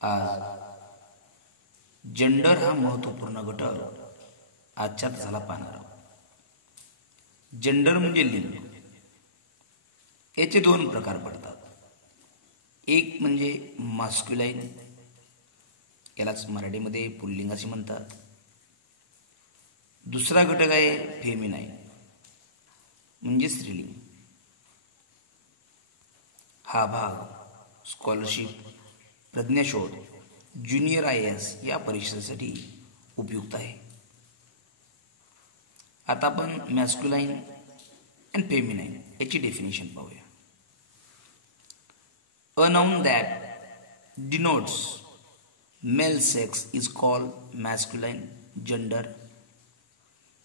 आज जेंडर हा महत्त्वपूर्ण घटक आजच्या तासाला पाहणार आहोत। जेंडर म्हणजे लिंग। याचे दोन प्रकार पडतात। एक म्हणजे मास्क्युलाइन, यालाच मराठीमध्ये पुल्लिंग असे म्हणतात। दुसरा घटक आहे फेमिनाइन म्हणजे स्त्रीलिंग। हा भाग स्कॉलरशिप, प्रज्ञाशोध, ज्युनियर IAS या परीक्षेसाठी उपयुक्त आहे। आता आपण मॅस्क्युलाइन अँड फेमिनाइन याची डेफिनेशन पाहूया। A noun that denotes male sex is called masculine gender.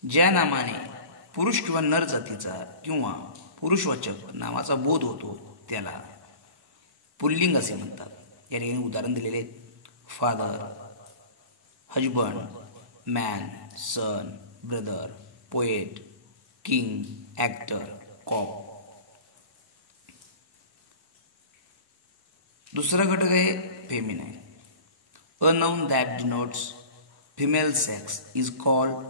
ज्या नामाने पुरुष किंवा नर जातीचा किंवा पुरुषवाचक नावाचा बोध होतो त्याला पुल्लिंग असे म्हणतात। या ठिकाणी उदाहरण दिलेले आहेत। Father, husband, man, son, brother, poet, king, actor, cop. दुसरा घटक आहे feminine. A noun that denotes female sex is called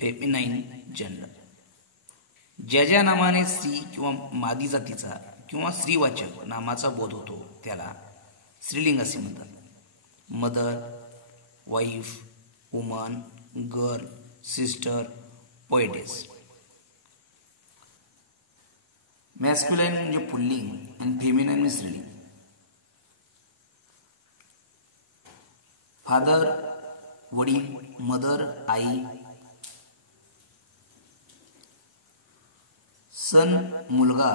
feminine gender. ज्या ज्या नामाने स्त्री किंवा मादी जातीचा किंवा स्त्रीवाचक नामाचा बोध होतो त्याला स्त्रीलिंग असे म्हणतात। Mother, wife, woman, girl, sister, poetess. Masculine म्हणजे पुल्लिंग आणि फेमिनाइन म्हणजे स्त्रीलिंग। फादर वडील, मदर आई, सन मुलगा,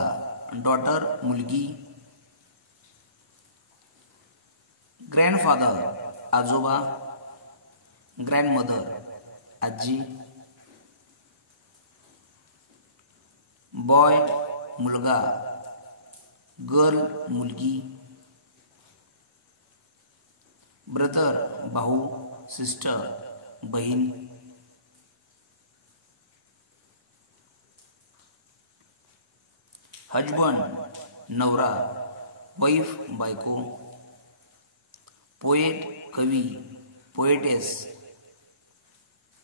डॉटर मुलगी, ग्रँडफादर आजोबा, ग्रँडमदर आजी, बॉय मुलगा, गर्ल मुलगी, ब्रदर भाऊ, सिस्टर बहीण, हजबंड नवरा, वाईफ बायको, पोएट कवी, पोएटेस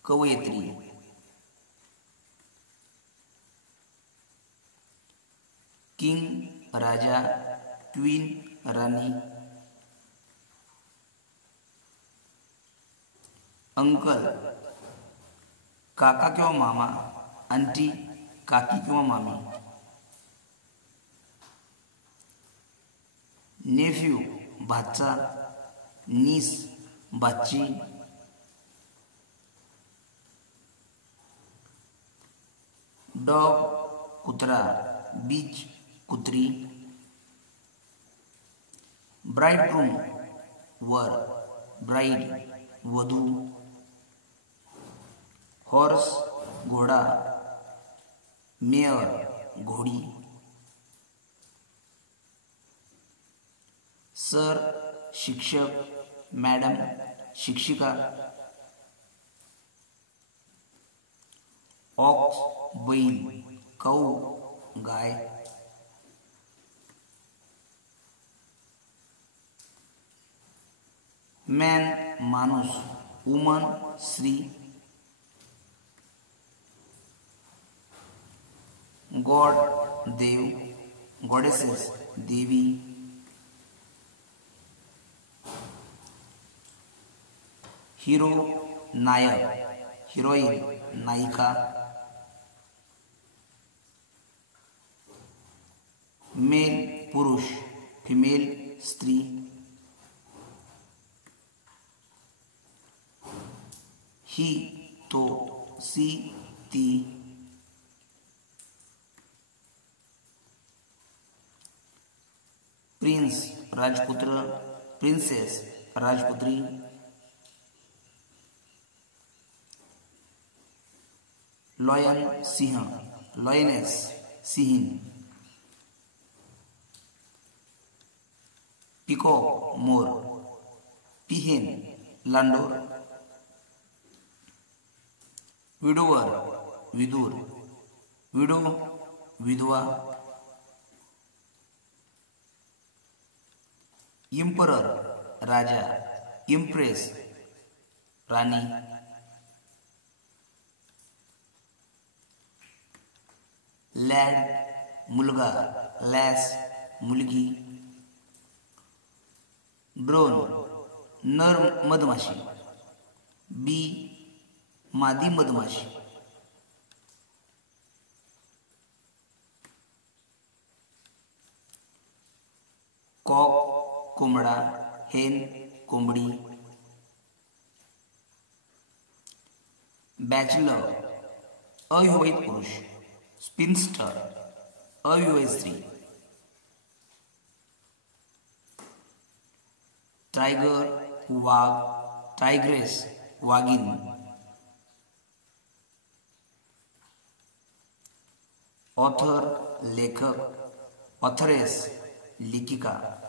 कवयित्री, किंग राजा, क्वीन राणी, अंकल काका किंवा मामा, आंटी काकी किंवा मामी, नेफ्यू भाचा, नीस भाची, डॉग कुत्रा, बीच कुत्री, ब्राइडग्रूम वर, ब्राइड वधू, हॉर्स घोडा, मेयर घोडी, सर शिक्षक, मॅडम शिक्षिका, ऑक्स बैल, काऊ गाय, मॅन माणूस, वुमन स्त्री, गॉड देव, गॉडेसेस देवी, हिरो नायक, हिरोईन नायिका, मेल पुरुष, फिमेल स्त्री, ही तो, सी ती, प्रिन्स राजपुत्र, प्रिन्सेस राजपुत्री, लॉयन सिंह, लॉयनेस सिंहीण, पिकॉक मोर, पिहेन लांडोर, विडोवर विदूर, विडो विधवा, इम्परर राजा, इम्प्रेस राणी, लॅड मुलगा, लॅस मुलगी, ड्रोन नर मधमाशी, बी मादी मधमाशी, कॉक कोंबडा, हेन कोंबडी, बॅचलर अविवाहित पुरुष, स्पिनस्टर अविवाहित स्त्री, टायगर वाघ, टायग्रेस वाघीण, ऑथर लेखक, ऑथरेस लेखिका.